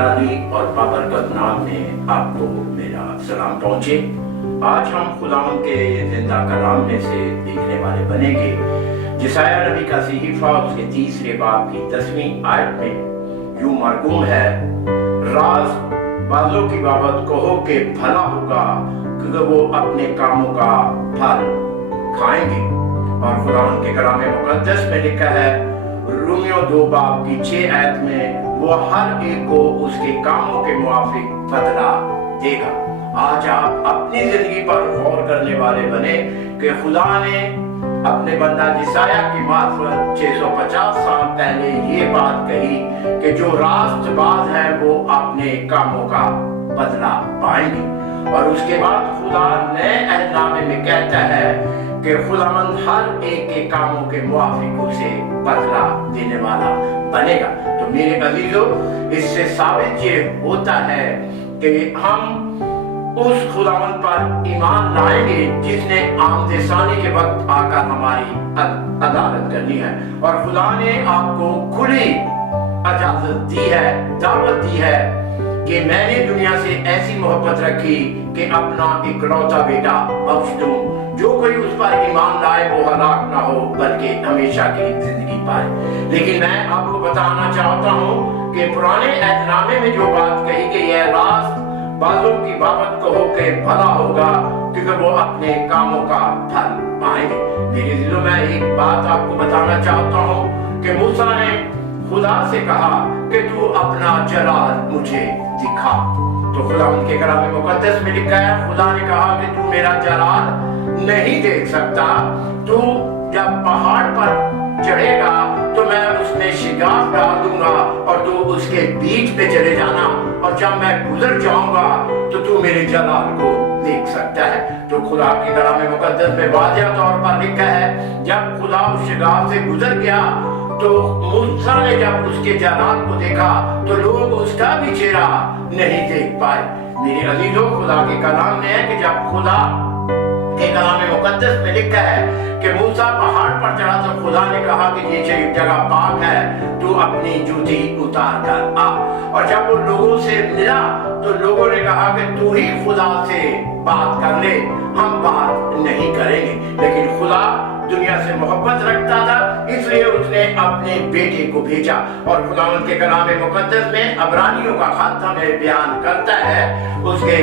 जलाली और बाबरकत नाम में आपको मेरा सलाम पहुंचे। आज हम खुदावंद के जिंदा कलाम में से देखने वाले बनेंगे जिसाया नबी का सहीफा उसके 3 बाब की 10वीं आयत में यूं मरगूम है, राज बाजों की बाबत कहो कि भला होगा क्योंकि वो अपने कामों का फल खाएंगे। और खुदावंद के कलाम मुकद्दस में लिखा है रोमियो 2 बाब की 6 आयत में वो हर एक को उसके कामों के मुआफिक बदला देगा। आज आप अपनी जिंदगी पर गौर करने वाले बने कि खुदा ने अपने बंदा जिसाया की मार्फत 650 साल पहले ये बात कही कि जो रास्तबाज है वो अपने कामों का बदला पाएंगे। और उसके बाद खुदा नए अहदनामे में कहता है कि खुदावंद हर एक के कामों के मुआफिक उसे बदला देने वाला बनेगा। तो मेरे अजीजों, इससे साबित ये होता है कि हम उस खुदावंद पर ईमान लाएंगे जिसने आमदेसानी के वक्त आकर हमारी अदालत करनी है। और खुदा ने आपको खुली इजाजत दी है, दावत दी है कि मैंने दुनिया से ऐसी मोहब्बत रखी कि अपना इकलौता बेटा बख्श दूं, जो कोई उस पर ईमान लाए वो हलाक ना हो बल्कि हमेशा की जिंदगी पाए। लेकिन मैं आपको बताना चाहता हूँ कि पुराने अहदनामे में जो बात कही गई है, रास्त बाजों की बाबत कहो कि भला होगा क्योंकि वो अपने कामों का फल पाएंगे। मेरे दिलों में एक बात आपको बताना चाहता हूँ कि मूसा ने खुदा से कहा कि तू अपना जलाल मुझे दिखा। तो खुदा उनके कलाम मुकद्दस में लिखा है, खुदा ने कहा कि तू मेरा जलाल नहीं देख सकता, तू जब पहाड़ पर चढ़ेगा तो मैं उसमें शिगाफ डाल दूंगा और तू उसके बीच में चले जाना, और जब मैं गुजर जाऊंगा तो तू मेरे जलाल को देख सकता है। तो खुदा के कलाम मुकद्दस में वाज़ेह तौर पर लिखा है, जब खुदा उस शिगाफ से गुजर गया तो मूसा ने जब उसके जलाल को देखा तो लोग उसका भी चेहरा नहीं देख पाए। मेरे अजीजों, खुदा के कलाम में है कि जब खुदा के कलाम मुकद्दस में लिखा है कि मूसा पहाड़ पर चढ़ा तो खुदा ने कहा कि ये जगह पाक है, तू अपनी जूती उतार कर आ। और जब वो लोगों से मिला तो लोगों ने कहा कि तू ही खुदा से बात कर ले, हम बात नहीं करेंगे। लेकिन खुदा दुनिया से मोहब्बत रखता था, इसलिए उसने अपने बेटे को भेजा। और खुदावंद के कलाम मुकद्दस में अब्रानियों का खत हमें बयान करता है, उसके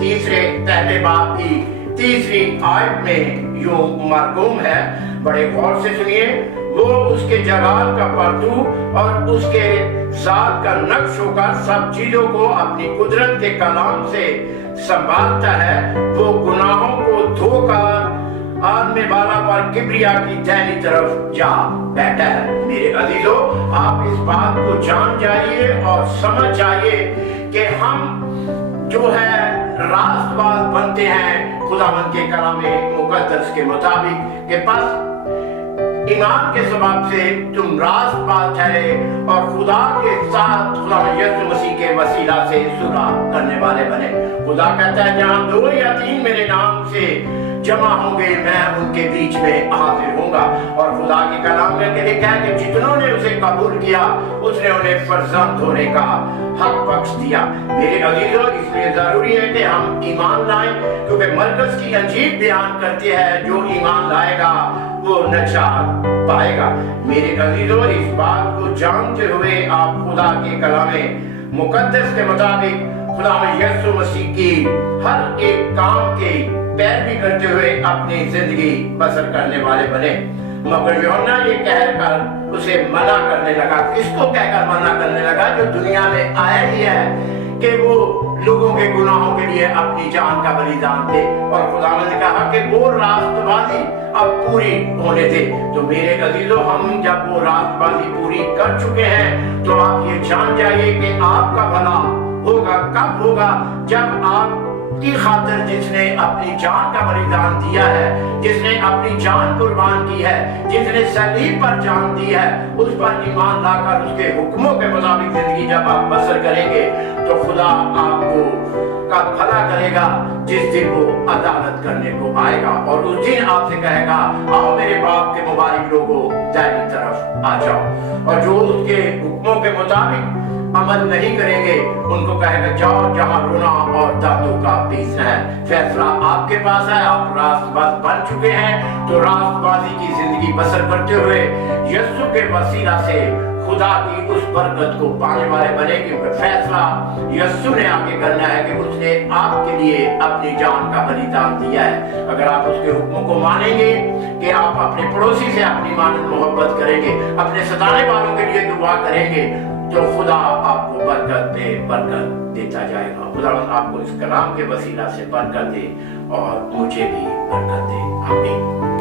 3 बाब की 3 आयत में यूं मरगूम है, बड़े गौर से सुनिए। वो उसके जलाल का परतू और उसके जात का नक्श होकर सब चीजों को अपनी कुदरत के कलाम से संभालता है। वो गुनाहों को धोकर आदमी वाला पर किब्रिया की दाहिनी तरफ जा बैठा है। मेरे अजीजों, आप इस बात को जान जाइए और समझ जाइए कि हम जो है रास्तबाज बनते हैं खुदावंद के कलाम मुकद्दस के मुताबिक कि बस ईमान के सबब से तुम रास्तबाज ठहरे और खुदा के साथ खुदा यीशु मसीह के वसीला से सुलह करने वाले बने। खुदा कहता है, जहां 2 या 3 मेरे नाम से जमा होंगे मैं उनके बीच में हाजिर होऊंगा। और खुदा के कलाम में लिखा है कि जितनों ने उसे कबूल किया उसने उन्हें फर्जंद होने का हक बख्श दिया। मेरे अजीजों, इसलिए जरूरी है कि हम ईमान लाएं, क्योंकि मरकज की अंजील बयान करती है जो ईमान लाएगा वो नजात पाएगा। मेरे अजीजों, इस बात को जानते हुए आप खुदा के कलाम मुकद्दस के मुताबिक खुदा में यीशु मसीह की हर एक काम के पैरवी करते हुए अपनी जिंदगी बसर करने वाले बने। मगर यूहन्ना ये कहकर उसे मना करने लगा। किसको कहकर मना करने लगा? जो दुनिया में आया ही है कि वो लोगों के गुनाहों के लिए अपनी जान का बलिदान दे। और खुदा ने कहा कि वो रास्तबाजी अब पूरी होने दे। तो मेरे अजीजों, हम जब वो रास्तबाजी पूरी कर चुके हैं तो आप ये जान जाइए कि आपका भला होगा कब होगा? जब आप की खातिर जिसने अपनी जान का बलिदान दिया है, जिसने अपनी जान कुर्बान की है, जिसने सलीब पर जान दी है, उस पर ईमान लाकर उसके हुक्मों के मुताबिक जिंदगी जब आप बसर करेंगे तो खुदा आपको का भला करेगा। जिस दिन वो अदालत करने को आएगा और उस दिन आपसे कहेगा, आओ मेरे बाप के मुबारक लोगों दाहिनी तरफ आ जाओ। और जो उसके हुक्मों के मुताबिक अमल नहीं करेंगे, उनको कहेगा जाओ जहां रोना और दांतों का पीसना है। फैसला आपके पास है, आप रास्तबाज बन चुके हैं, तो रास्तबाजी की जिंदगी बसर करते हुए यीशु के वसीला से खुदा की उस बरकत को पाने वाले बने, क्योंकि फैसला यीशु ने आगे करना है कि उसने आपके लिए अपनी जान का बलिदान दिया है। अगर आप उसके हुक्मों को मानेंगे कि आप अपने पड़ोसी से अपनी मानद मोहब्बत करेंगे, अपने सताने वालों के लिए दुआ करेंगे, तो खुदा आपको बरकत पे बरकत देता जाएगा। खुदा आपको इस कलाम के वसीला से बरकत दे और मुझे भी बरकत दे। आमीन।